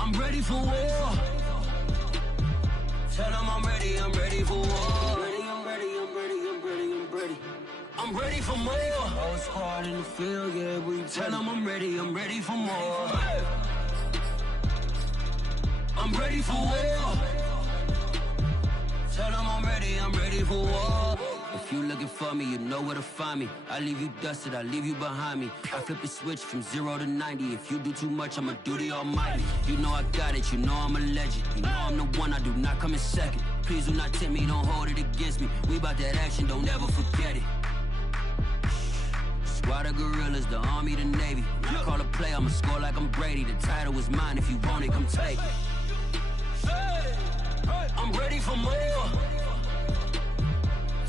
I'm ready for war. Tell them I'm ready for war. I'm ready for more. Oh, it's hard in the field, yeah, we tell them I'm ready for more. I'm ready for war. Tell them I'm ready for war. If you looking for me, you know where to find me. I leave you dusted, I leave you behind me. I flip the switch from 0 to 90. If you do too much, I'ma do the almighty. You know I got it, you know I'm a legend. You know I'm the one, I do not come in second. Please do not tempt me, don't hold it against me. We about that action, don't ever forget it. Squad of gorillas, the army, the navy. When I call a play, I'ma score like I'm Brady. The title is mine, if you want it, come take it. I'm ready for more.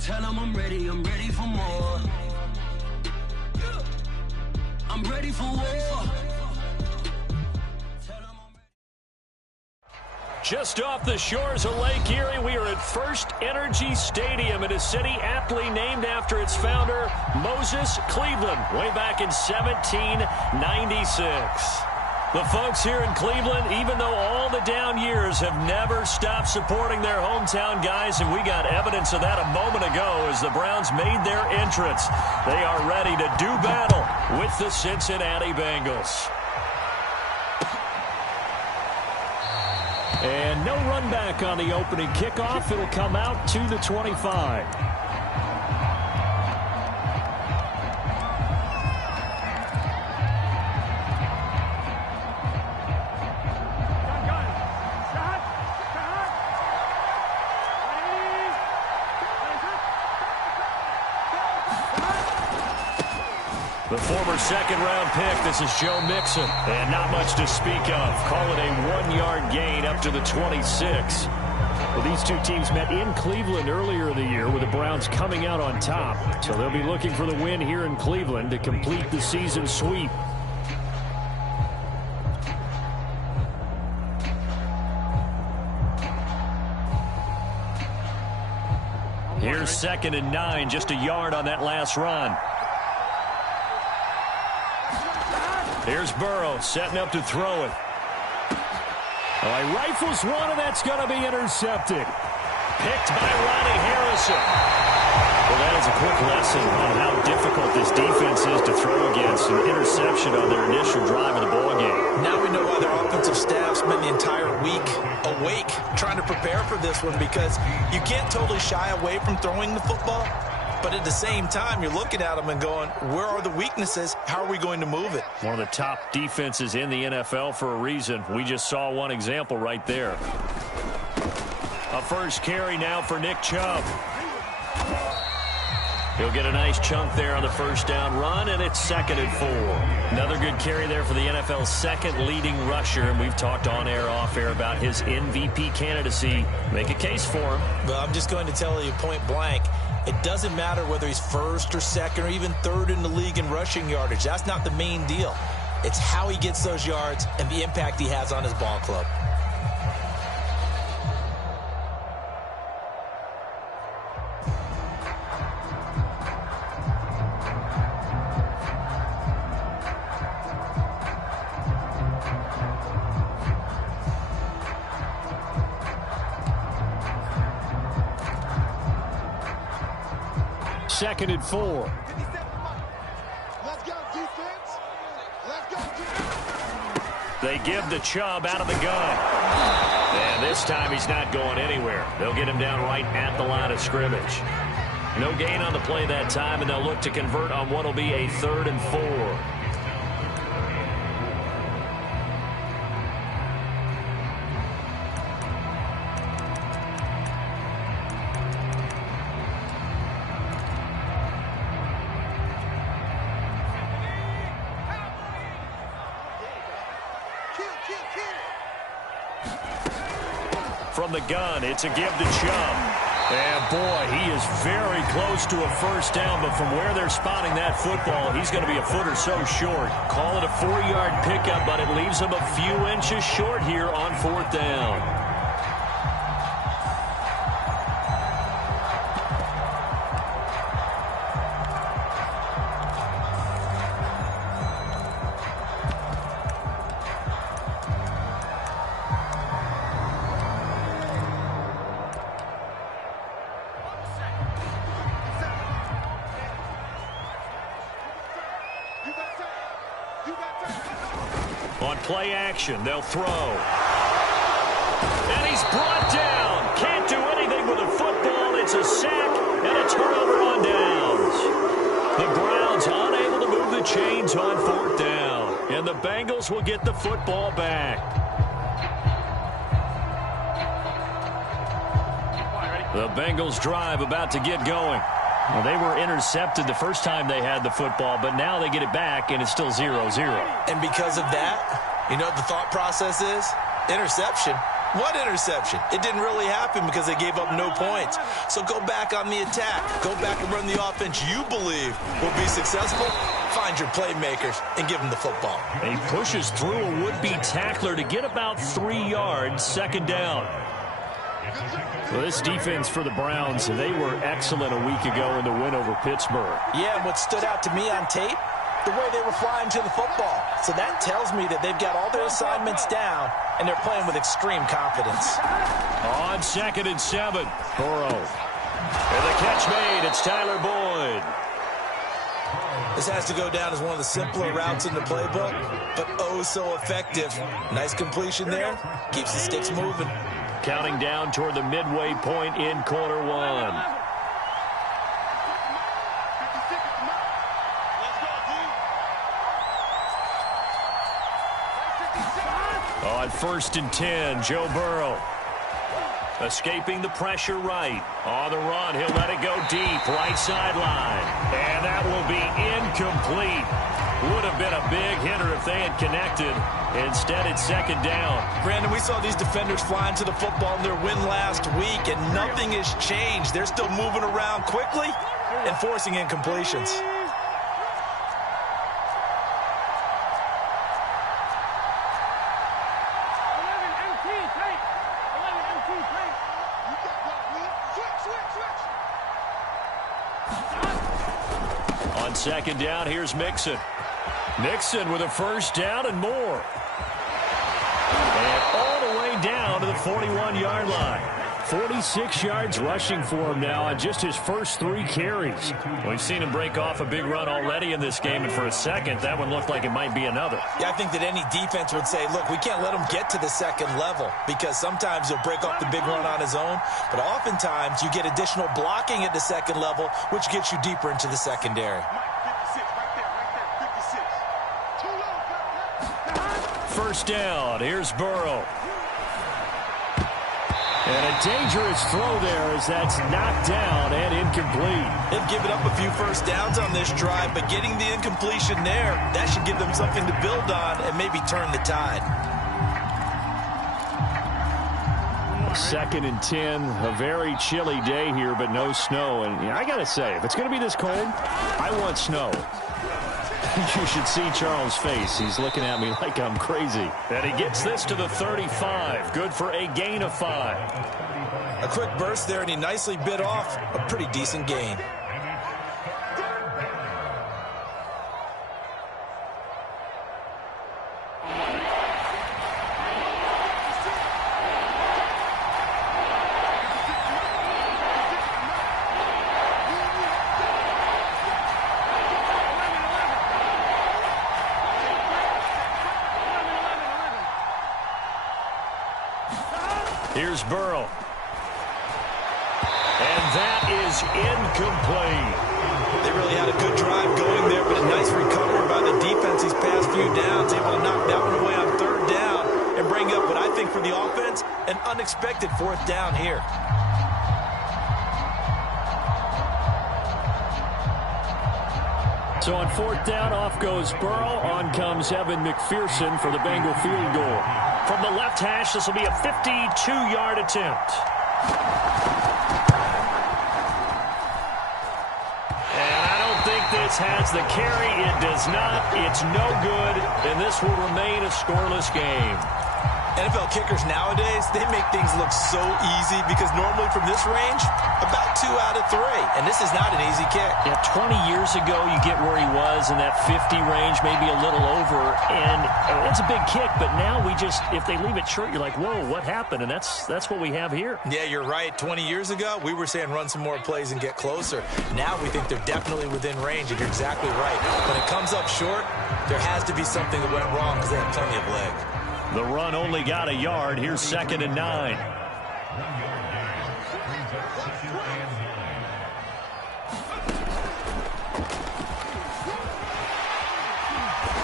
Tell them I'm ready for more. I'm ready for war. Just off the shores of Lake Erie, we are at First Energy Stadium in a city aptly named after its founder, Moses Cleveland, way back in 1796. The folks here in Cleveland, even though all the down years, have never stopped supporting their hometown guys, and we got evidence of that a moment ago as the Browns made their entrance. They are ready to do battle with the Cincinnati Bengals. And no run back on the opening kickoff. It'll come out to the 25. The former second-round pick, this is Joe Mixon. And not much to speak of. Call it a 1-yard gain up to the 26. Well, these two teams met in Cleveland earlier in the year with the Browns coming out on top. So they'll be looking for the win here in Cleveland to complete the season sweep. Here's 2nd and 9, just a yard on that last run. Here's Burrow setting up to throw it. Oh, he rifles one, and that's going to be intercepted. Picked by Ronnie Harrison. Well, that is a quick lesson on how difficult this defense is to throw against. An interception on their initial drive of the ballgame. Now we know why their offensive staff spent the entire week awake trying to prepare for this one, because you can't totally shy away from throwing the football. But at the same time, you're looking at them and going, where are the weaknesses? How are we going to move it? One of the top defenses in the NFL for a reason. We just saw one example right there. A first carry now for Nick Chubb. He'll get a nice chunk there on the first down run, and it's 2nd and 4. Another good carry there for the NFL's second leading rusher, and we've talked on air, off air about his MVP candidacy. Make a case for him. Well, I'm just going to tell you point blank, it doesn't matter whether he's first or second or even third in the league in rushing yardage. That's not the main deal. It's how he gets those yards and the impact he has on his ball club. Second and 4. Let's go, defense. Let's go, defense. They give the Chubb out of the gun. And this time he's not going anywhere. They'll get him down right at the line of scrimmage. No gain on the play that time, and they'll look to convert on what will be a 3rd and 4. From the gun, it's a give to Chubb. And boy, he is very close to a first down, but from where they're spotting that football, he's going to be a foot or so short. Call it a 4-yard pickup, but it leaves him a few inches short here on 4th down. Play action. They'll throw. And he's brought down. Can't do anything with the football. It's a sack and a turnover on downs. The Browns unable to move the chains on 4th down. And the Bengals will get the football back. The Bengals drive about to get going. Well, they were intercepted the first time they had the football, but now they get it back, and it's still 0-0. And because of that, you know what the thought process is? Interception. What interception? It didn't really happen because they gave up no points. So go back on the attack. Go back and run the offense you believe will be successful. Find your playmakers and give them the football. He pushes through a would-be tackler to get about 3 yards, 2nd down. Well, this defense for the Browns, they were excellent a week ago in the win over Pittsburgh. Yeah, and what stood out to me on tape, the way they were flying to the football. So that tells me that they've got all their assignments down, and they're playing with extreme confidence. On 2nd and 7, Burrow. And the catch made, it's Tyler Boyd. This has to go down as one of the simpler routes in the playbook, but oh so effective. Nice completion there, keeps the sticks moving. Counting down toward the midway point in quarter 1. On 1st and 10, Joe Burrow. Escaping the pressure right. On the run, he'll let it go deep, right sideline. And that will be incomplete. Would have been a big hitter if they had connected. Instead, it's 2nd down. Brandon, we saw these defenders flying to the football in their win last week, and nothing has changed. They're still moving around quickly and forcing incompletions. On 2nd down, here's Mixon. Mixon with a 1st down and more. And all the way down to the 41-yard line. 46 yards rushing for him now on just his first 3 carries. We've seen him break off a big run already in this game, and for a second, that one looked like it might be another. Yeah, I think that any defense would say, look, we can't let him get to the 2nd level because sometimes he'll break off the big run on his own, but oftentimes you get additional blocking at the 2nd level, which gets you deeper into the secondary. 1st down, here's Burrow. And a dangerous throw there as that's knocked down and incomplete. They've given up a few 1st downs on this drive, but getting the incompletion there, that should give them something to build on and maybe turn the tide. 2nd and 10, a very chilly day here, but no snow. And I got to say, if it's going to be this cold, I want snow. You should see Charles' face. He's looking at me like I'm crazy. And he gets this to the 35. Good for a gain of 5. A quick burst there, and he nicely bit off a pretty decent gain. Here's Burrow. And that is incomplete. They really had a good drive going there, but a nice recovery by the defense these past few downs, able to knock that one away on 3rd down and bring up what I think for the offense, an unexpected 4th down here. So on 4th down, off goes Burrow. On comes Evan McPherson for the Bengal field goal. From the left hash, this will be a 52-yard attempt. And I don't think this has the carry. It does not. It's no good, and this will remain a scoreless game. NFL kickers nowadays, they make things look so easy because normally from this range, about 2 out of 3. And this is not an easy kick. Yeah, 20 years ago, you get where he was in that 50 range, maybe a little over. And it's a big kick, but now we just, if they leave it short, you're like, whoa, what happened? And that's what we have here. Yeah, you're right. 20 years ago, we were saying run some more plays and get closer. Now we think they're definitely within range, and you're exactly right. When it comes up short, there has to be something that went wrong because they have plenty of leg. The run only got a yard. Here's 2nd and 9.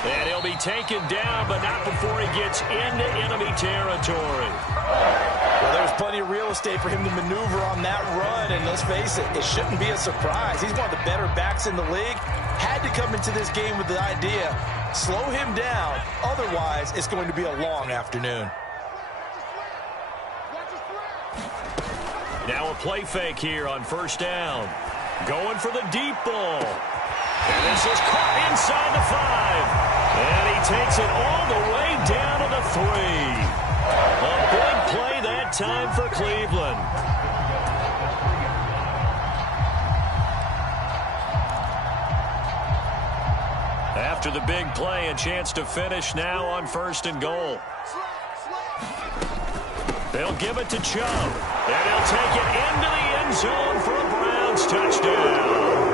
And he'll be taken down, but not before he gets into enemy territory. Well, there's plenty of real estate for him to maneuver on that run, and let's face it, it shouldn't be a surprise. He's one of the better backs in the league. Had to come into this game with the idea, slow him down, otherwise it's going to be a long afternoon. Now a play fake here on 1st down. Going for the deep ball. And this is caught inside the 5. And he takes it all the way down to the 3. A big play that time for Cleveland. After the big play, a chance to finish now on 1st and goal. They'll give it to Chubb. And he'll take it into the end zone for a Browns touchdown.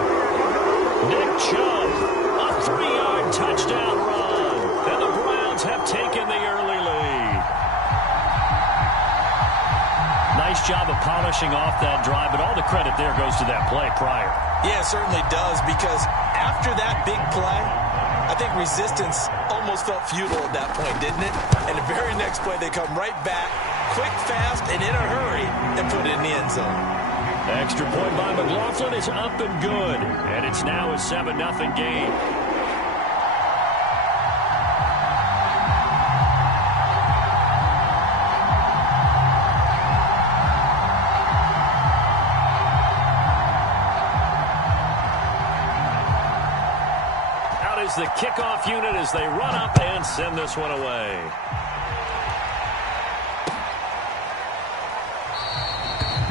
Nick Chubb, a 3-yard touchdown run. And the Browns have taken the early lead. Nice job of polishing off that drive, but all the credit there goes to that play prior. Yeah, it certainly does, because after that big play, I think resistance almost felt futile at that point, didn't it? And the very next play, they come right back, quick, fast, and in a hurry, and put it in the end zone. Extra point by McLaughlin is up and good, and it's now a 7-0 game. Out is the kickoff unit as they run up and send this one away.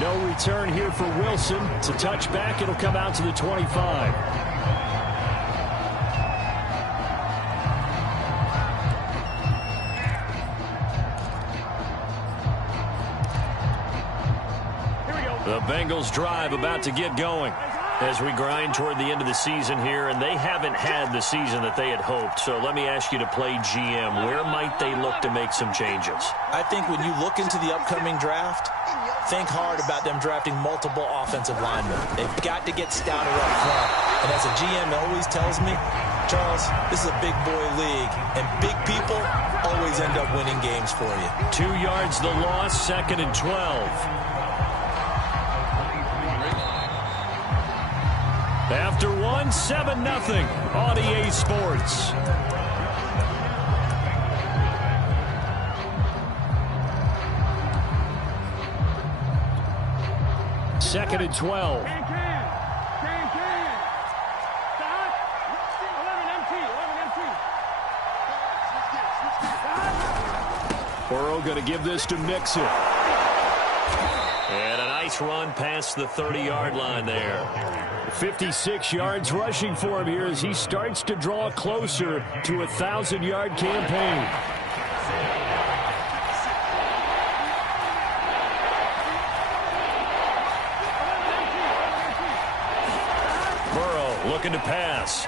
No return here for Wilson. It's a touchback. It'll come out to the 25. The Bengals drive about to get going as we grind toward the end of the season here, and they haven't had the season that they had hoped. So let me ask you to play GM. Where might they look to make some changes? I think when you look into the upcoming draft, think hard about them drafting multiple offensive linemen. They've got to get stouter up front. And as a GM always tells me, Charles, this is a big boy league, and big people always end up winning games for you. 2 yards the loss, 2nd and 12. After 7-0 on EA Sports. Second and 12. Burrow going to give this to Mixon. And a nice run past the 30-yard line there. 56 yards rushing for him here as he starts to draw closer to a 1,000-yard campaign. Burrow looking to pass.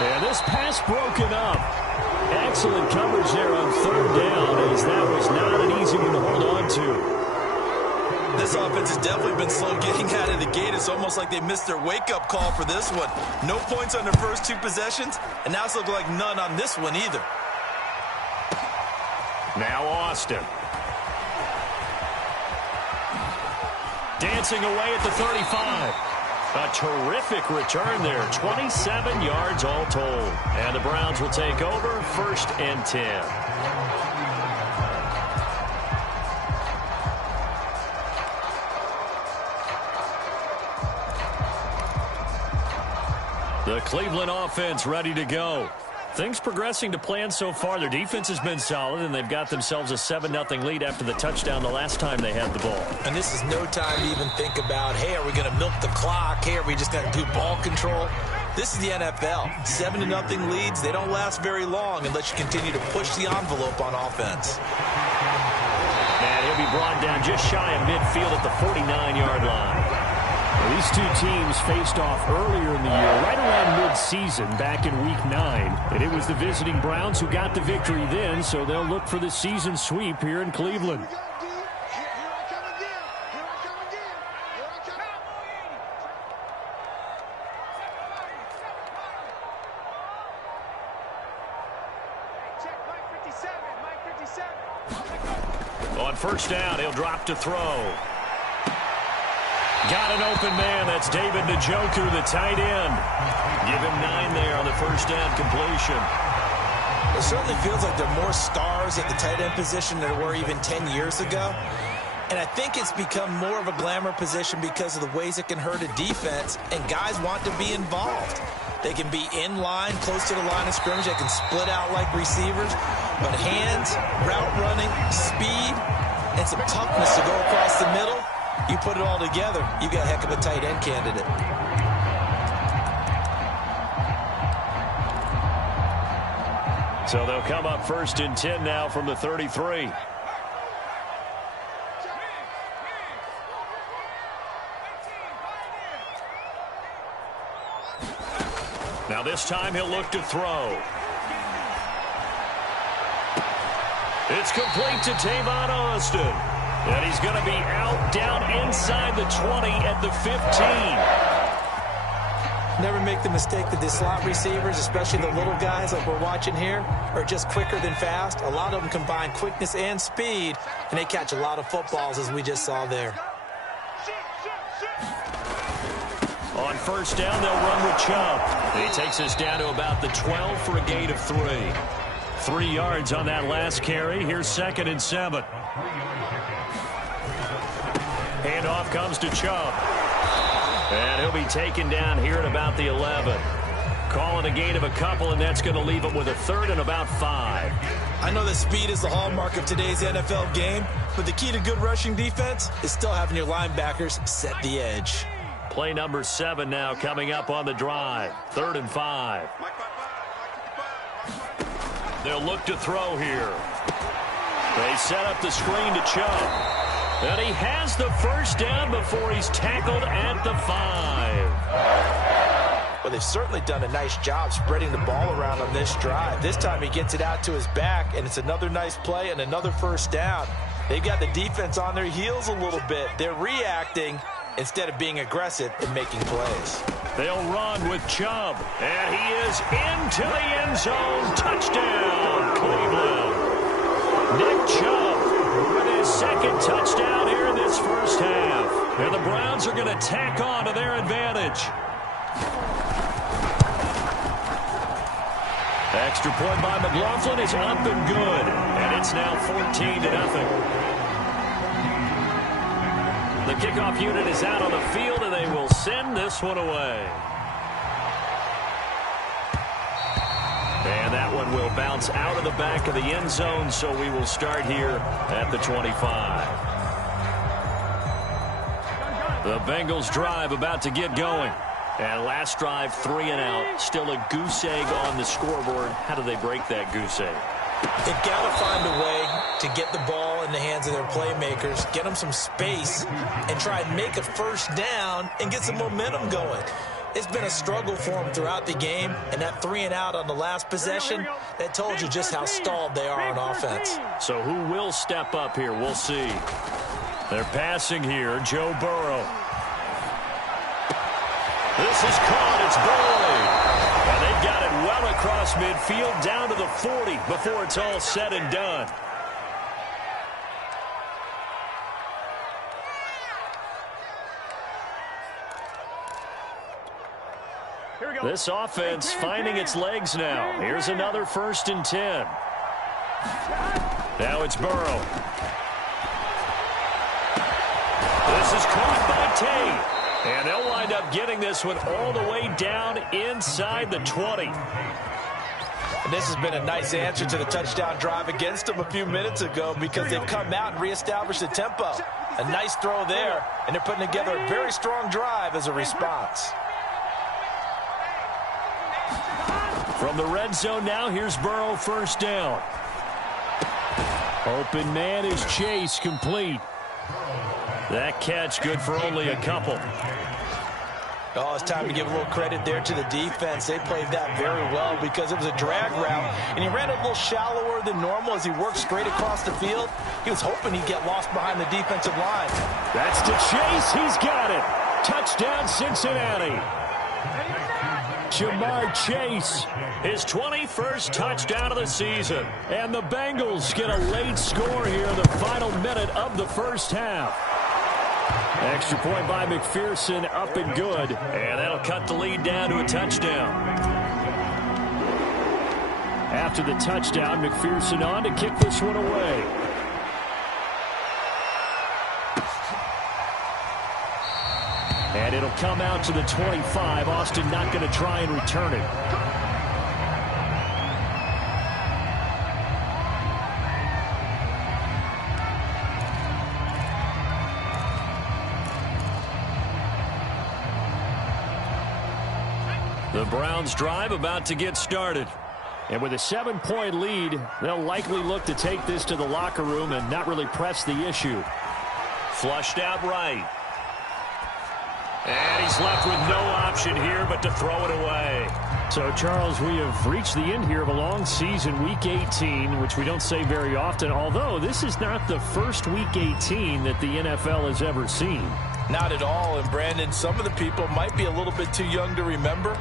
And this pass broken up. Excellent coverage there on 3rd down, as that was not an easy one to hold on to. This offense has definitely been slow getting out of the gate. It's almost like they missed their wake-up call for this one. No points on their first 2 possessions, and now it's looking like none on this one either. Now Austin. Dancing away at the 35. A terrific return there. 27 yards all told. And the Browns will take over 1st and 10. The Cleveland offense ready to go. Things progressing to plan so far. Their defense has been solid, and they've got themselves a 7-0 lead after the touchdown the last time they had the ball. And this is no time to even think about, hey, are we going to milk the clock? Hey, are we just going to do ball control? This is the NFL. 7-0 leads, they don't last very long unless you continue to push the envelope on offense. And he'll be brought down just shy of midfield at the 49-yard line. These two teams faced off earlier in the year, right around mid-season, back in Week 9. And it was the visiting Browns who got the victory then, so they'll look for the season sweep here in Cleveland. On first down, he'll drop to throw. Got an open man. That's David Njoku, the tight end. Give him 9 there on the first down completion. It certainly feels like there are more stars at the tight end position than there were even 10 years ago. And I think it's become more of a glamour position because of the ways it can hurt a defense, and guys want to be involved. They can be in line, close to the line of scrimmage. They can split out like receivers. But hands, route running, speed, and some toughness to go across the middle, you put it all together, you got a heck of a tight end candidate. So they'll come up first and 10 now from the 33. Now this time he'll look to throw. It's complete to Tavon Austin. And he's going to be out down inside the 20 at the 15. Never make the mistake that the slot receivers, especially the little guys like we're watching here, are just quicker than fast. A lot of them combine quickness and speed, and they catch a lot of footballs, as we just saw there. On first down, they'll run with Chubb. He takes us down to about the 12 for a gain of 3. 3 yards on that last carry. Here's 2nd and 7. Handoff comes to Chubb. And he'll be taken down here at about the 11. Calling a gain of a couple, and that's going to leave him with a 3rd and about 5. I know that speed is the hallmark of today's NFL game, but the key to good rushing defense is still having your linebackers set the edge. Play number 7 now coming up on the drive. 3rd and 5. They'll look to throw here. They set up the screen to Chubb. And he has the first down before he's tackled at the 5. Well, they've certainly done a nice job spreading the ball around on this drive. This time he gets it out to his back, and it's another nice play and another first down. They've got the defense on their heels a little bit. They're reacting instead of being aggressive and making plays. They'll run with Chubb, and he is into the end zone. Touchdown, Cleveland. Nick Chubb with his 2nd touchdown here in this first half. And the Browns are going to tack on to their advantage. Extra point by McLaughlin is up and good. And it's now 14-0. The kickoff unit is out on the field, and they will send this one away. And that one will bounce out of the back of the end zone, so we will start here at the 25. The Bengals drive about to get going. And last drive, 3 and out. Still a goose egg on the scoreboard. How do they break that goose egg? They've got to find a way to get the ball in the hands of their playmakers, get them some space, and try and make a first down and get some momentum going. It's been a struggle for them throughout the game, and that 3 and out on the last possession, that told you just how stalled they are on offense. So who will step up here? We'll see. They're passing here. Joe Burrow. This is caught. It's Boyd. And they've got it well across midfield down to the 40 before it's all said and done. This offense finding its legs now. Here's another 1st and 10. Now it's Burrow. This is caught by Tate. And they'll wind up getting this one all the way down inside the 20. And this has been a nice answer to the touchdown drive against them a few minutes ago because they've come out and reestablished the tempo. A nice throw there, and they're putting together a very strong drive as a response. From the red zone now, here's Burrow, first down. Open man is Chase, complete. That catch good for only a couple. Oh, it's time to give a little credit there to the defense. They played that very well because it was a drag route, and he ran a little shallower than normal as he worked straight across the field. He was hoping he'd get lost behind the defensive line. That's to Chase. He's got it. Touchdown, Cincinnati. Jamar Chase, his 21st touchdown of the season. And the Bengals get a late score here in the final minute of the first half. Extra point by McPherson, up and good. And that'll cut the lead down to a touchdown. After the touchdown, McPherson on to kick this one away. And it'll come out to the 25. Austin not going to try and return it. The Browns drive about to get started. And with a 7-point lead, they'll likely look to take this to the locker room and not really press the issue. Flushed out right. And he's left with no option here but to throw it away. So, Charles, we have reached the end here of a long season, Week 18, which we don't say very often, although this is not the first Week 18 that the NFL has ever seen. Not at all, and Brandon, some of the people might be a little bit too young to remember,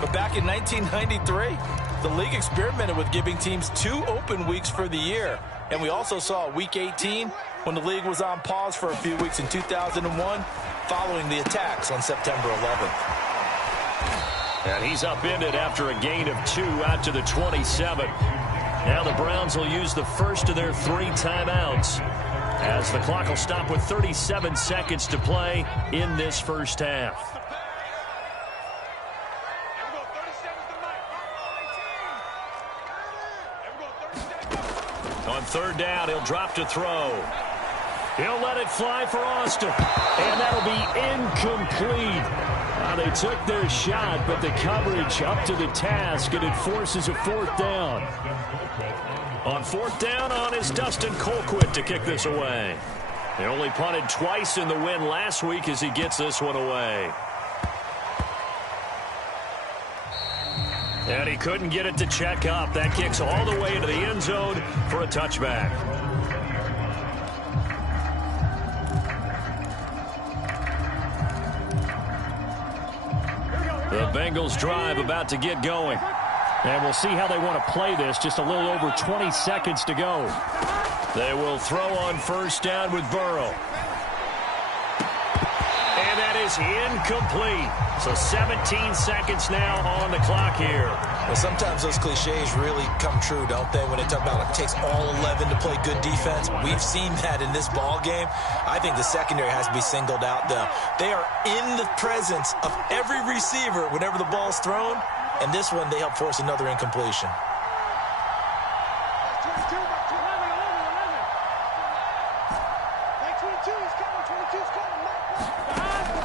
but back in 1993, the league experimented with giving teams 2 open weeks for the year, and we also saw Week 18 when the league was on pause for a few weeks in 2001 following the attacks on September 11th. And he's upended after a gain of 2 out to the 27. Now the Browns will use the first of their 3 timeouts as the clock will stop with 37 seconds to play in this first half. On third down, he'll drop to throw. He'll let it fly for Austin. And that'll be incomplete. They took their shot, but the coverage up to the task, and it forces a 4th down. On 4th down is Dustin Colquitt to kick this away. He only punted twice in the win last week as he gets this one away. And he couldn't get it to check up. That kicks all the way into the end zone for a touchback. The Bengals drive about to get going. And we'll see how they want to play this. Just a little over 20 seconds to go. They will throw on first down with Burrow. And that is incomplete. So 17 seconds now on the clock here. Well, sometimes those cliches really come true, don't they? When they talk about it takes all 11 to play good defense. We've seen that in this ball game. I think the secondary has to be singled out, though. They are in the presence of every receiver whenever the ball's thrown. And this one, they help force another incompletion.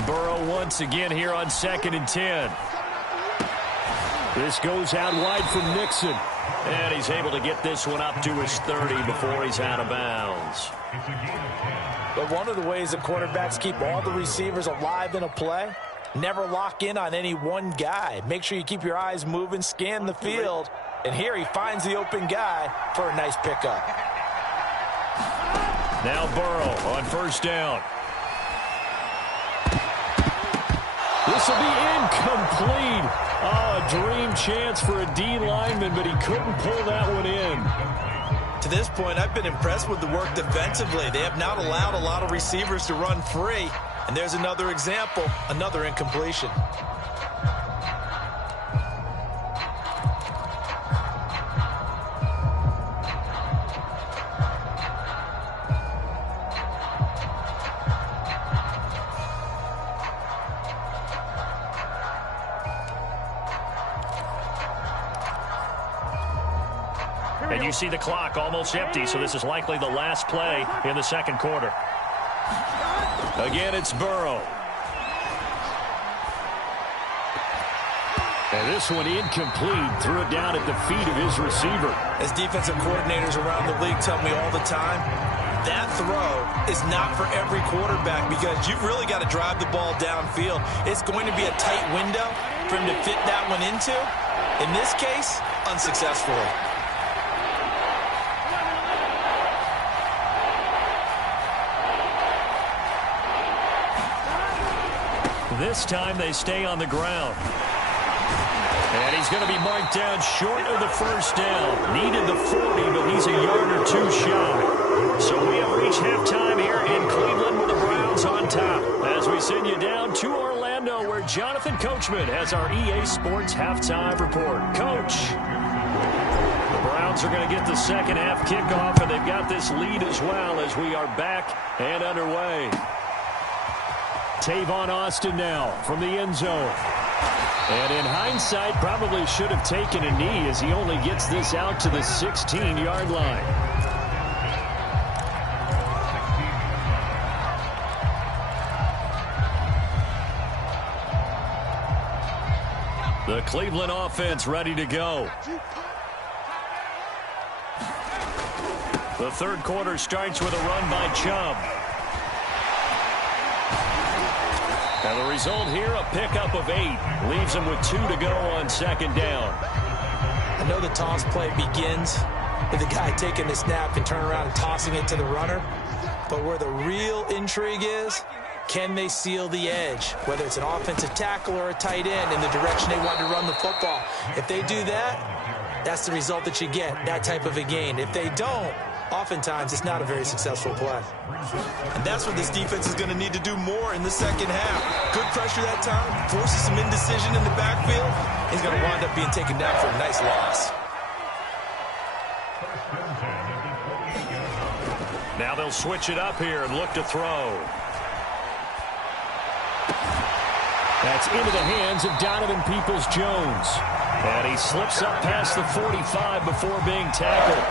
Burrow once again here on 2nd and 10. This goes out wide from Nixon. And he's able to get this one up to his 30 before he's out of bounds. But one of the ways that quarterbacks keep all the receivers alive in a play, never lock in on any one guy. Make sure you keep your eyes moving, scan the field. And here he finds the open guy for a nice pickup. Now Burrow on first down. This will be incomplete. Oh, a dream chance for a D lineman, but he couldn't pull that one in. To this point, I've been impressed with the work defensively. They have not allowed a lot of receivers to run free. And there's another example, another incompletion. And you see the clock almost empty, so this is likely the last play in the second quarter. Again, it's Burrow. And this one incomplete. Threw it down at the feet of his receiver. As defensive coordinators around the league tell me all the time, that throw is not for every quarterback because you've really got to drive the ball downfield. It's going to be a tight window for him to fit that one into. In this case, unsuccessfully. This time they stay on the ground. And he's going to be marked down short of the first down. Needed the 40, but he's a yard or two shy. So we have reached halftime here in Cleveland with the Browns on top. As we send you down to Orlando, where Jonathan Coachman has our EA Sports halftime report. Coach, the Browns are going to get the second half kickoff, and they've got this lead as well as we are back and underway. Tavon Austin now from the end zone. And in hindsight, probably should have taken a knee as he only gets this out to the 16-yard line. The Cleveland offense ready to go. The third quarter starts with a run by Chubb. And the result here, a pickup of 8. Leaves him with 2 to go on second down. I know the toss play begins with the guy taking the snap and turning around and tossing it to the runner. But where the real intrigue is, can they seal the edge? Whether it's an offensive tackle or a tight end in the direction they want to run the football. If they do that, that's the result that you get, that type of a gain. If they don't, oftentimes it's not a very successful play. And that's what this defense is going to need to do more in the second half. Good pressure that time, forces some indecision in the backfield. He's going to wind up being taken down for a nice loss. Now they'll switch it up here and look to throw. That's into the hands of Donovan Peoples-Jones. And he slips up past the 45 before being tackled.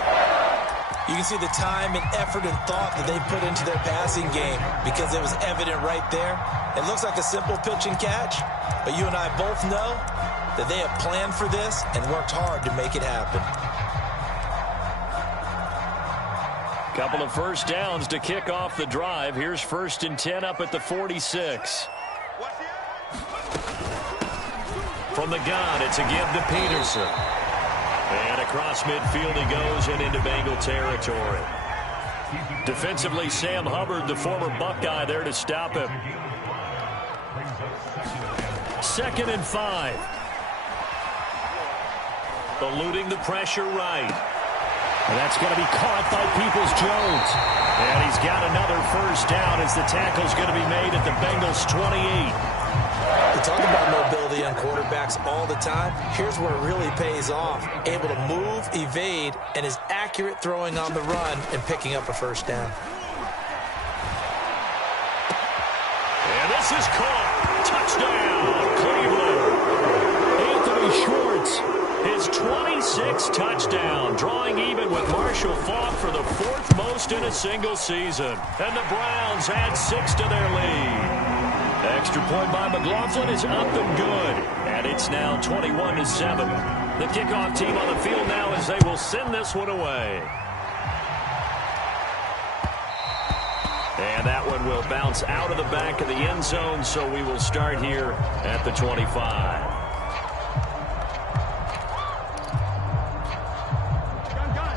You can see the time and effort and thought that they put into their passing game because it was evident right there. It looks like a simple pitch and catch, but you and I both know that they have planned for this and worked hard to make it happen. Couple of first downs to kick off the drive. Here's 1st and 10 up at the 46. From the gun, it's a give to Peterson. And across midfield he goes and into Bengal territory. Defensively, Sam Hubbard, the former Buckeye, there to stop him. 2nd and 5. Eluding the pressure right. And that's going to be caught by Peoples-Jones. And he's got another first down as the tackle's going to be made at the Bengals 28. We talk about mobility on quarterbacks all the time. Here's where it really pays off. Able to move, evade, and is accurate throwing on the run and picking up a first down. And this is caught. Touchdown, Cleveland. Anthony Schwartz, his 26th touchdown, drawing even with Marshall Faulk for the 4th most in a single season. And the Browns add 6 to their lead. Extra point by McLaughlin is up and good. And it's now 21-7. The kickoff team on the field now as they will send this one away. And that one will bounce out of the back of the end zone, so we will start here at the 25.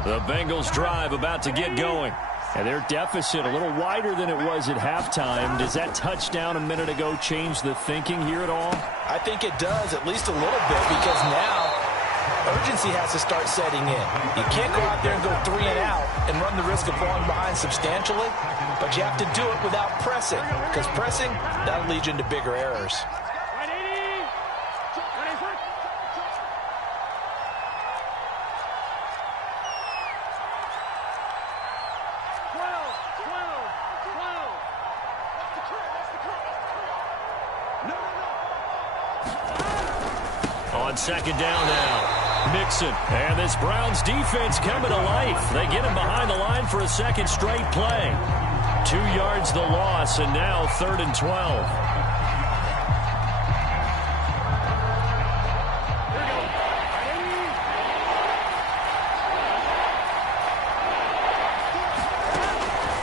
The Bengals drive about to get going. And their deficit a little wider than it was at halftime. Does that touchdown a minute ago change the thinking here at all? I think it does, at least a little bit, because now urgency has to start setting in. You can't go out there and go 3 and out and run the risk of falling behind substantially, but you have to do it without pressing, because pressing, that'll lead you into bigger errors. On second down now, Mixon. And this Browns defense coming to life. They get him behind the line for a second straight play. 2 yards the loss, and now 3rd and 12.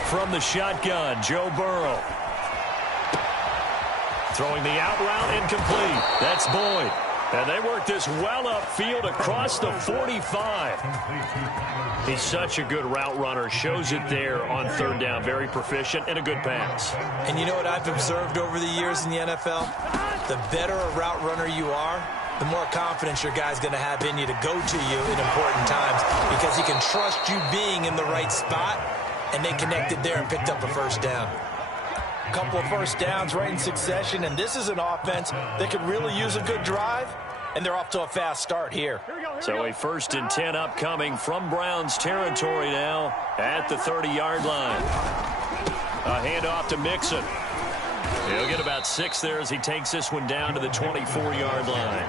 From the shotgun, Joe Burrow. Throwing the out route incomplete. That's Boyd. And they work this well upfield across the 45. He's such a good route runner. Shows it there on third down. Very proficient and a good pass. And you know what I've observed over the years in the NFL? The better a route runner you are, the more confidence your guy's going to have in you to go to you in important times because he can trust you being in the right spot, and they connected there and picked up a first down. A couple of first downs right in succession, and this is an offense that could really use a good drive, and they're off to a fast start here. So a 1st and 10 upcoming from Browns territory now at the 30-yard line. A handoff to Mixon. He'll get about 6 there as he takes this one down to the 24-yard line.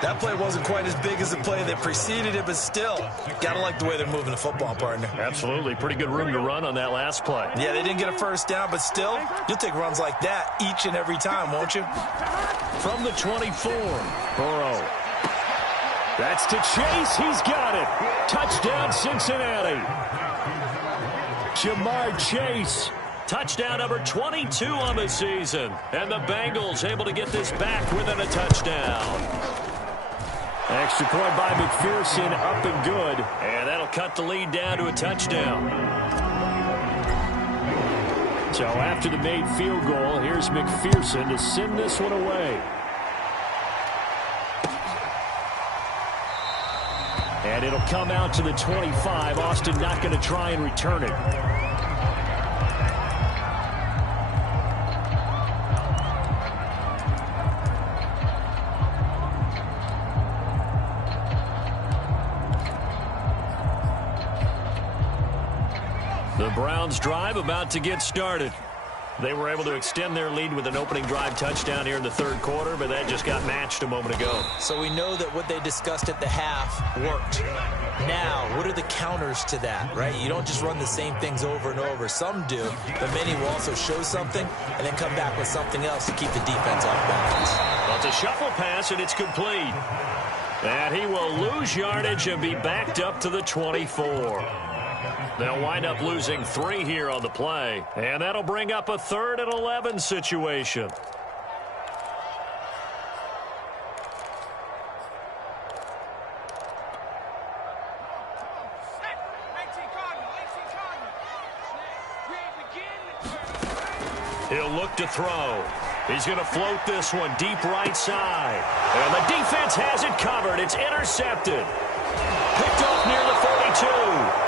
That play wasn't quite as big as the play that preceded it, but still, got to like the way they're moving the football, partner. Absolutely. Pretty good room to run on that last play. Yeah, they didn't get a first down, but still, you'll take runs like that each and every time, won't you? From the 24, Burrow. That's to Chase. He's got it. Touchdown, Cincinnati. Jamar Chase. Touchdown number 22 on the season. And the Bengals able to get this back within a touchdown. Extra point by McPherson, up and good. And that'll cut the lead down to a touchdown. So after the made field goal, here's McPherson to send this one away. And it'll come out to the 25. Austin not going to try and return it. The Browns drive about to get started. They were able to extend their lead with an opening drive touchdown here in the third quarter, but that just got matched a moment ago. So we know that what they discussed at the half worked. Now, what are the counters to that, right? You don't just run the same things over and over. Some do, but many will also show something and then come back with something else to keep the defense off balance. Well, it's a shuffle pass, and it's complete. And he will lose yardage and be backed up to the 24. They'll wind up losing 3 here on the play, and that'll bring up a 3rd and 11 situation. He'll look to throw. He's going to float this one deep right side. And the defense has it covered. It's intercepted. Picked off near the 42.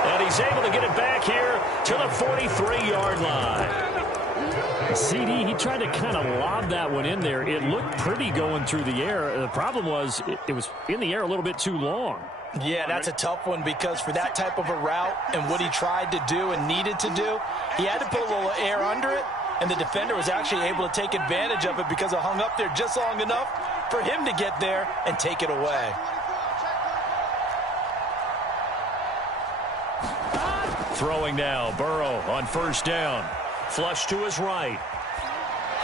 And he's able to get it back here to the 43-yard line. CD, he tried to kind of lob that one in there. It looked pretty going through the air. The problem was it was in the air a little bit too long. Yeah, that's a tough one because for that type of a route and what he tried to do and needed to do, he had to put a little air under it, and the defender was actually able to take advantage of it because it hung up there just long enough for him to get there and take it away. Throwing now, Burrow on first down. Flush to his right.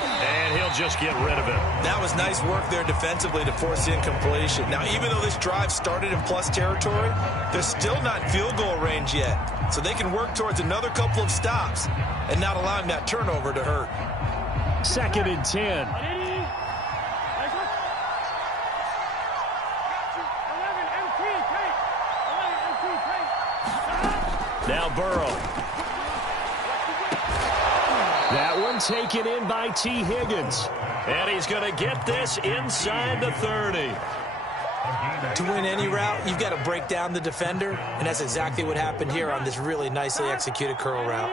And he'll just get rid of it. That was nice work there defensively to force the incompletion. Now, even though this drive started in plus territory, they're still not in field goal range yet. So they can work towards another couple of stops and not allowing that turnover to hurt. 2nd and 10. Now Burrow. That one taken in by T. Higgins. And he's going to get this inside the 30. To win any route, you've got to break down the defender, and that's exactly what happened here on this really nicely executed curl route.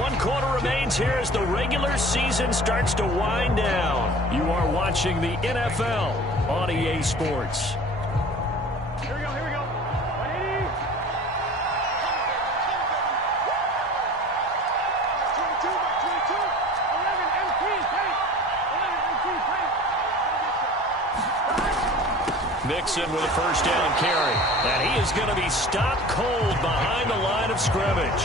One quarter remains here as the regular season starts to wind down. You are watching the NFL on EA Sports. Here we go, here we go. 180. 22, 22. 11 MT, take. 11 MT, take. Mixon with a first down carry. And he is going to be stopped cold behind the line of scrimmage.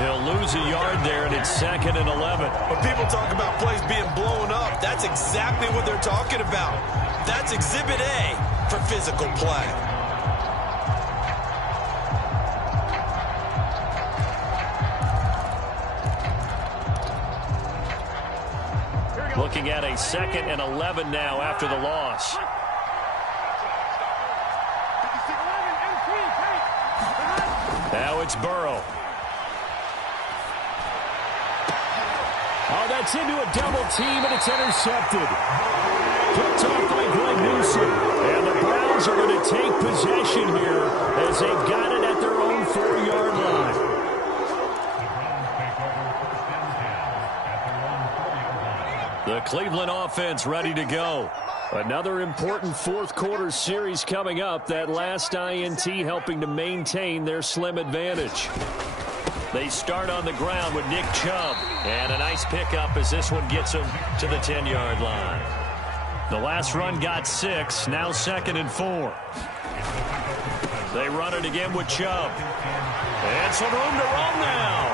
He'll lose a yard there, and it's 2nd and 11. When people talk about plays being blown up, that's exactly what they're talking about. That's Exhibit A for physical play. Looking at a 2nd and 11 now after the loss. Now it's Burrow. Oh, that's into a double team, and it's intercepted. Picked off by Greg Newsom. And the Browns are going to take possession here as they've got it at their own 4-yard line. The Cleveland offense ready to go. Another important fourth-quarter series coming up. That last INT helping to maintain their slim advantage. They start on the ground with Nick Chubb. And a nice pickup as this one gets him to the 10-yard line. The last run got 6. Now 2nd and 4. They run it again with Chubb. And some room to run now.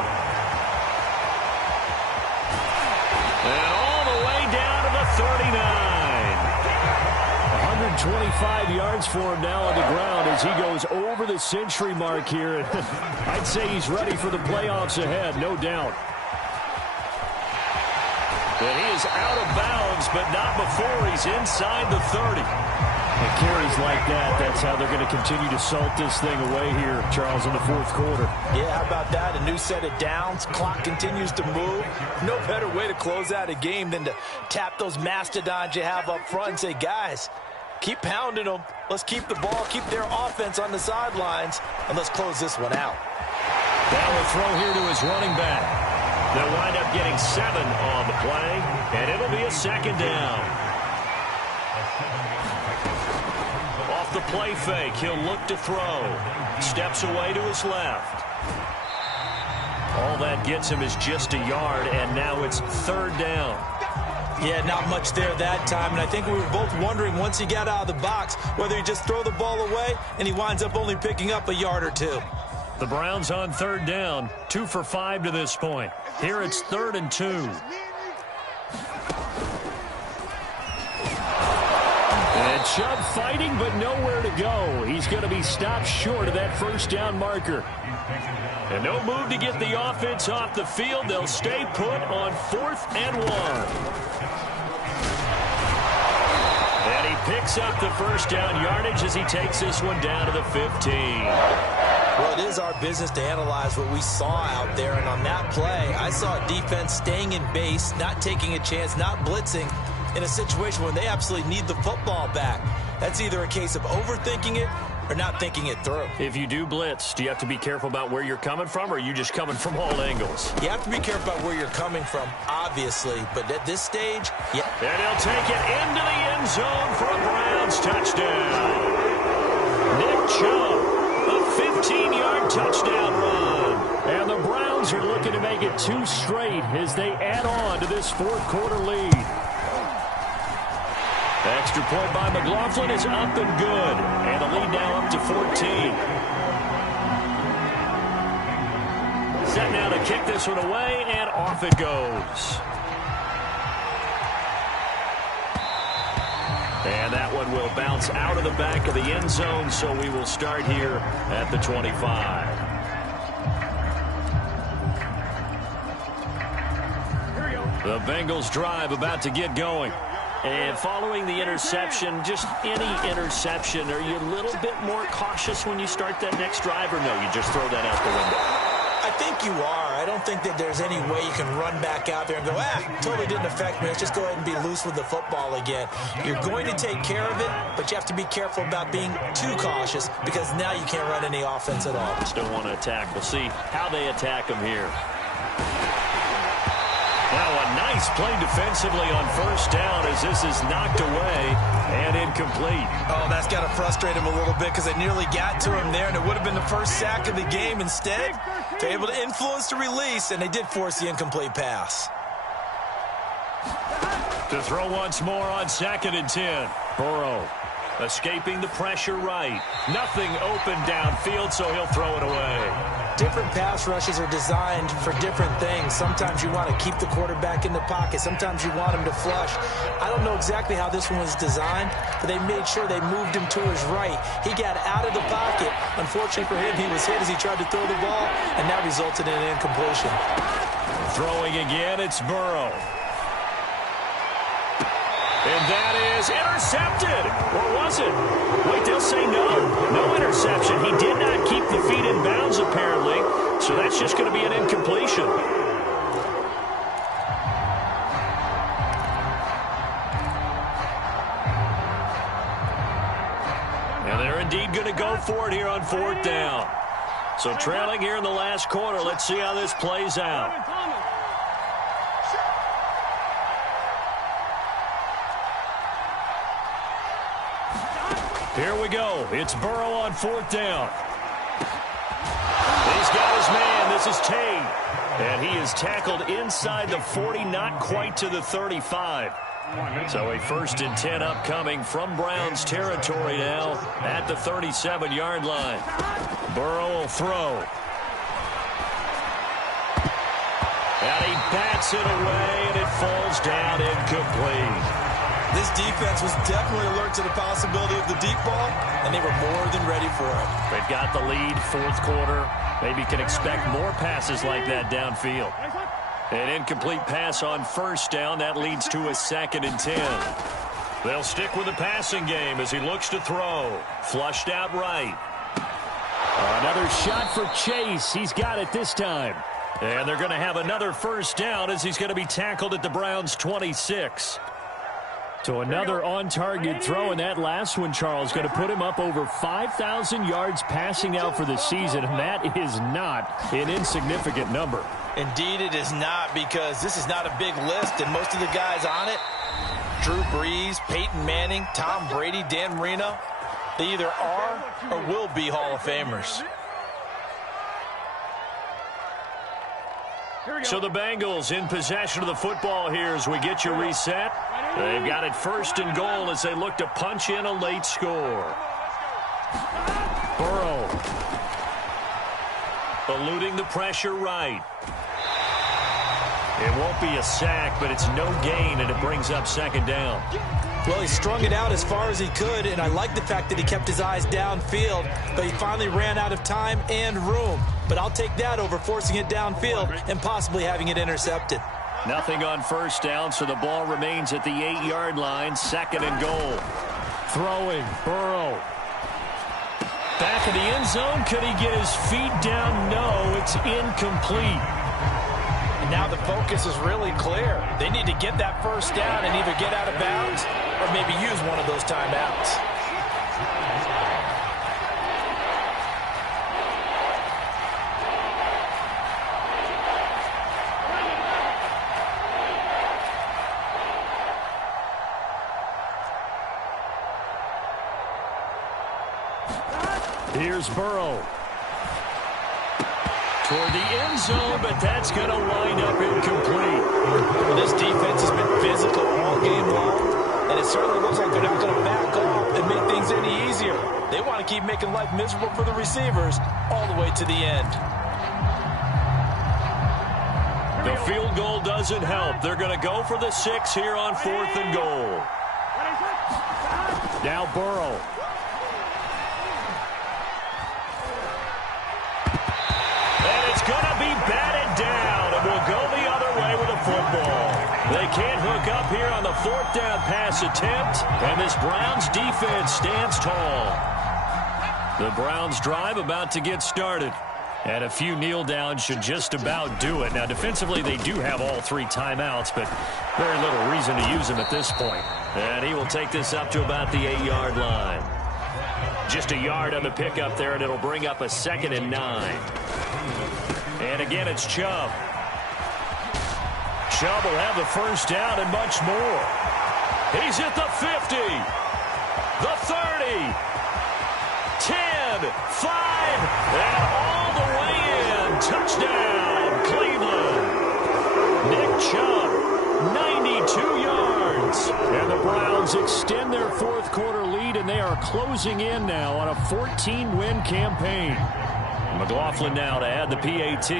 And all the way down to the 39. 125 yards for him now on the ground as he goes over the century mark here. I'd say he's ready for the playoffs ahead, no doubt. But he is out of bounds, but not before he's inside the 30. And carries like that, that's how they're going to continue to salt this thing away here, Charles, in the fourth quarter. Yeah, how about that? A new set of downs. Clock continues to move. No better way to close out a game than to tap those mastodons you have up front and say, guys, keep pounding them. Let's keep the ball, keep their offense on the sidelines, and let's close this one out. Now a throw here to his running back. They'll wind up getting 7 on the play, and it'll be a 2nd down. Off the play fake, he'll look to throw. Steps away to his left. All that gets him is just a yard, and now it's 3rd down. Yeah, not much there that time, and I think we were both wondering once he got out of the box whether he just throw the ball away, and he winds up only picking up a yard or 2. The Browns on 3rd down, 2 for 5 to this point. Here it's 3rd and 2. And Chubb fighting, but nowhere to go. He's going to be stopped short of that first down marker. And no move to get the offense off the field. They'll stay put on 4th and 1. And he picks up the first down yardage as he takes this one down to the 15. Well, it is our business to analyze what we saw out there, and on that play, I saw a defense staying in base, not taking a chance, not blitzing in a situation where they absolutely need the football back. That's either a case of overthinking it or not thinking it through. If you do blitz, do you have to be careful about where you're coming from, or are you just coming from all angles? You have to be careful about where you're coming from, obviously, but at this stage, yeah. And he'll take it into the end zone for a Browns touchdown. Nick Chubb, a 15-yard touchdown run. And the Browns are looking to make it 2 straight as they add on to this fourth-quarter lead. Extra point by McLaughlin is up and good. And the lead now up to 14. Set now to kick this one away, and off it goes. And that one will bounce out of the back of the end zone, so we will start here at the 25. The Bengals drive about to get going. And following the interception, just any interception, are you a little bit more cautious when you start that next drive, or no, you just throw that out the window? I think you are. I don't think that there's any way you can run back out there and go, totally didn't affect me. Let's just go ahead and be loose with the football again. You're going to take care of it, but you have to be careful about being too cautious because now you can't run any offense at all. Just don't want to attack. We'll see how they attack them here. Now a nice play defensively on first down as this is knocked away and incomplete. Oh, that's got to frustrate him a little bit because they nearly got to him there, and it would have been the first sack of the game. Instead, they're able to influence the release, and they did force the incomplete pass. To throw once more on 2nd and 10. Burrow. Escaping the pressure right. Nothing open downfield, so he'll throw it away. Different pass rushes are designed for different things. Sometimes you want to keep the quarterback in the pocket. Sometimes you want him to flush. I don't know exactly how this one was designed, but they made sure they moved him to his right. He got out of the pocket. Unfortunately for him, he was hit as he tried to throw the ball, and that resulted in an incompletion. Throwing again, it's Burrow. And that is intercepted. Or was it? Wait, they'll say no. No interception. He did not keep the feet in bounds, apparently. So that's just going to be an incompletion. And they're indeed going to go for it here on 4th down. So trailing here in the last quarter. Let's see how this plays out. Here we go. It's Burrow on 4th down. He's got his man. This is Tate. And he is tackled inside the 40, not quite to the 35. So a 1st and 10 upcoming from Browns territory now at the 37-yard line. Burrow will throw. And he bats it away, and it falls down incomplete. This defense was definitely alert to the possibility of the deep ball, and they were more than ready for it. They've got the lead, 4th quarter. Maybe can expect more passes like that downfield. An incomplete pass on 1st down. That leads to a 2nd and 10. They'll stick with the passing game as he looks to throw. Flushed out right. Another shot for Chase. He's got it this time. And they're going to have another 1st down as he's going to be tackled at the Browns' 26. So another on-target throw, and that last one, Charles, going to put him up over 5,000 yards passing out for the season, and that is not an insignificant number. Indeed it is not, because this is not a big list, and most of the guys on it, Drew Brees, Peyton Manning, Tom Brady, Dan Marino, they either are or will be Hall of Famers. So the Bengals in possession of the football here as we get you reset. They've got it 1st and goal as they look to punch in a late score. Burrow eluding the pressure right. It won't be a sack, but it's no gain, and it brings up 2nd down. Well, he strung it out as far as he could, and I like the fact that he kept his eyes downfield, but he finally ran out of time and room. But I'll take that over forcing it downfield and possibly having it intercepted. Nothing on 1st down, so the ball remains at the 8-yard line, 2nd and goal. Throwing, Burrow. Back in the end zone, could he get his feet down? No, it's incomplete. And now the focus is really clear. They need to get that 1st down and either get out of bounds or maybe use one of those timeouts. Here's Burrow. Toward the end zone, but that's going to wind up incomplete. Well, this defense has been physical all game long, and it certainly looks like they're not going to back off and make things any easier. They want to keep making life miserable for the receivers all the way to the end. The field goal doesn't help. They're going to go for the 6 here on 4th and goal. Now Burrow. Going to be batted down, and will go the other way with the football. They can't hook up here on the 4th down pass attempt, and this Browns defense stands tall. The Browns drive about to get started, and a few kneel downs should just about do it. Now, defensively, they do have all 3 timeouts, but very little reason to use them at this point. And he will take this up to about the 8-yard line. Just a yard on the pickup there, and it'll bring up a 2nd and 9. And again, it's Chubb. Chubb will have the 1st down and much more. He's at the 50, the 30, 10, 5, and all the way in. Touchdown, Cleveland. Nick Chubb, 92 yards. And the Browns extend their 4th quarter lead, and they are closing in now on a 14-win campaign. McLaughlin now to add the PAT.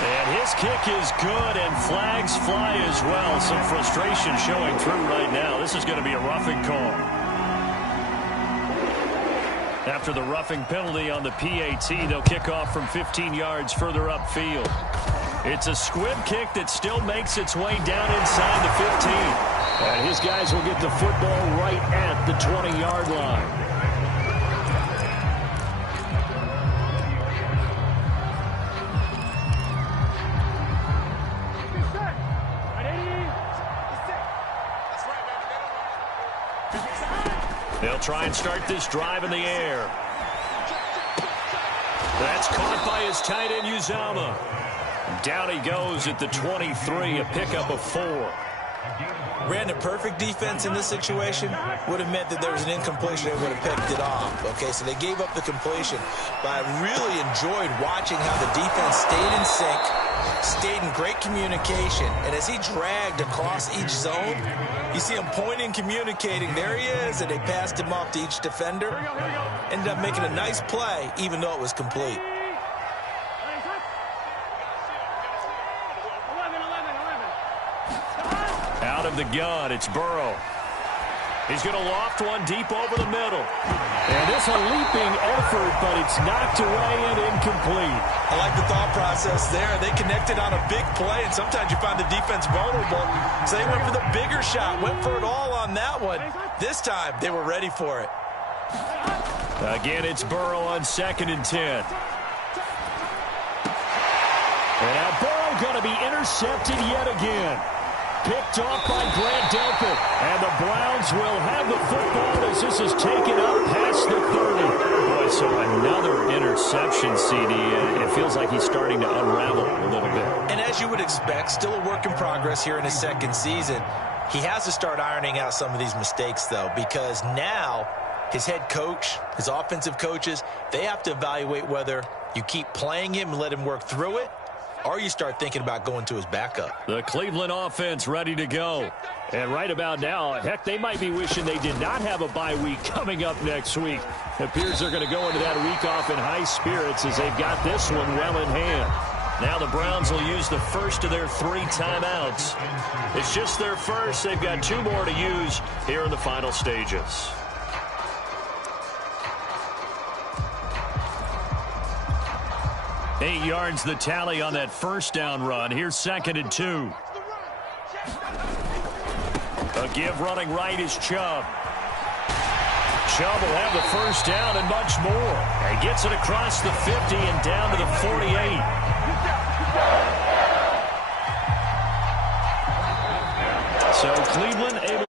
And his kick is good, and flags fly as well. Some frustration showing through right now. This is going to be a roughing call. After the roughing penalty on the PAT, they'll kick off from 15 yards further upfield. It's a squib kick that still makes its way down inside the 15. And his guys will get the football right at the 20-yard line. They'll try and start this drive in the air. That's caught by his tight end, Uzama. Down he goes at the 23, a pickup of 4. Brandon, perfect defense in this situation would have meant that there was an incompletion. They would have picked it off. Okay, so they gave up the completion. But I really enjoyed watching how the defense stayed in sync, stayed in great communication. And as he dragged across each zone, you see him pointing, communicating. There he is, and they passed him off to each defender. Ended up making a nice play, even though it was complete. Out of the gun, it's Burrow. He's going to loft one deep over the middle. And it's a leaping effort, but it's knocked away and incomplete. I like the thought process there. They connected on a big play, and sometimes you find the defense vulnerable. So they went for the bigger shot, went for it all on that one. This time, they were ready for it. Again, it's Burrow on 2nd and 10. And now Burrow going to be intercepted yet again. Picked off by Grant Delpit. And the Browns will have the football as this is taken up past the 30. Boy, so another interception, CD. And it feels like he's starting to unravel a little bit. And as you would expect, still a work in progress here in his 2nd season. He has to start ironing out some of these mistakes, though, because now his head coach, his offensive coaches, they have to evaluate whether you keep playing him and let him work through it, or you start thinking about going to his backup. The Cleveland offense ready to go. And right about now, heck, they might be wishing they did not have a bye week coming up next week. It appears they're going to go into that week off in high spirits as they've got this one well in hand. Now the Browns will use the first of their 3 timeouts. It's just their first. They've got 2 more to use here in the final stages. Eight yards the tally on that first down run. Here's 2nd and 2. A give running right is Chubb. Chubb will have the first down and much more. And gets it across the 50 and down to the 48. So Cleveland able